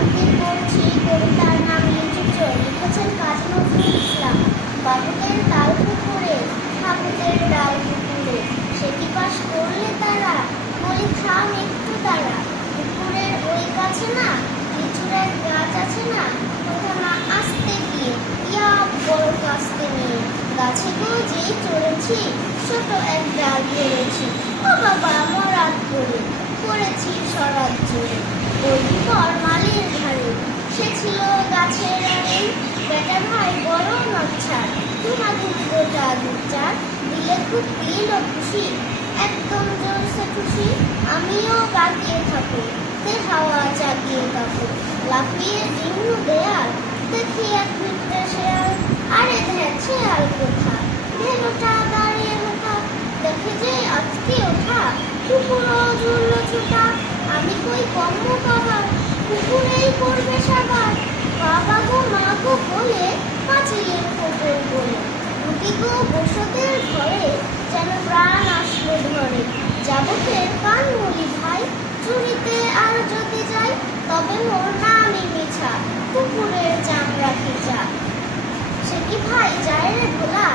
আবৃত্তি করছি কবিতার নাম লিচু চোর, লিখেছেন কাজী নজরুল ইসলাম। বাবুদের ডাল পুকুরে, ঠাকুরের ডাল পুকুরে, সেটি পাশ করলে তারা, বলি থাম একটু তারা। পুকুরের ওই গাছে না লিচুরের গাছ আছে না, কোথা না আসতে গিয়ে ইয়া বড় কাস্তে নিয়ে গাছে গো যেই চড়েছি, ছোট এক ডাল ধরেছি, ও বাবা মরাত করে করেছি সরাত জোরে। ওই পর মালির ধারে, সে ছিল গাছের আড়ে, বেটা ভাই বড় নচ্ছার, তোমাদের গোটা দুচার দিলে খুব দিল খুশি, একদম জোরসে খুশি। আমিও বাকিয়ে থাকো, তে হাওয়া জাগিয়ে থাকো, লাফিয়ে দিন দেয়াল, দেখি এক ভিতরে শেয়াল, আরে দেখ শেয়াল কোথা, ভেলোটা দাঁড়িয়ে মোটা, দেখে যে আজকে ওঠা, কুকুরও ঝুললো ছোটা। আমি কই কম্ম কাবার, কুকুরেই করবে সাবার, বাবা গো মা গো বলে পাঁচিলের কুকুর বলে, রুটি গো বসতের ঘরে, যেন প্রাণ আসলো ধরে। যাবো ফের কান বলি ভাই, চুরিতে আর যদি যাই, তবে মোর নামই মিছা, কুকুরের চামড়া খিচা। সে কি ভাই যায় রে ভোলা,